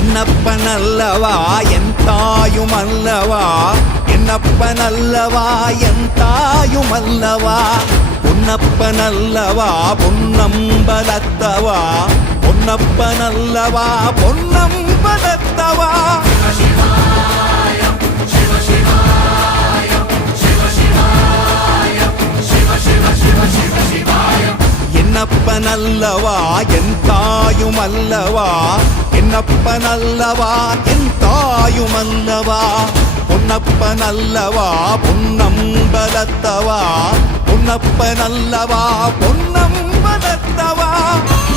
என்னப்பனல்லவா என் தாயுமல்லவா, என்னப்பனல்லவா என் தாயுமல்லவா, பொன்னப்பனல்லவா பொன்னம்பலத்தவா, பொன்னப்பனல்லவா பொன்னம்பலத்தவா. என்னப்பனல்லவா என் தாயுமல்லவா, என்னப்பனல்லவா என் தாயுமல்லவா, பொன்னப்பனல்லவா பொன்னம்பலத்தவா, பொன்னப்பனல்லவா பொன்னம்பலத்தவா.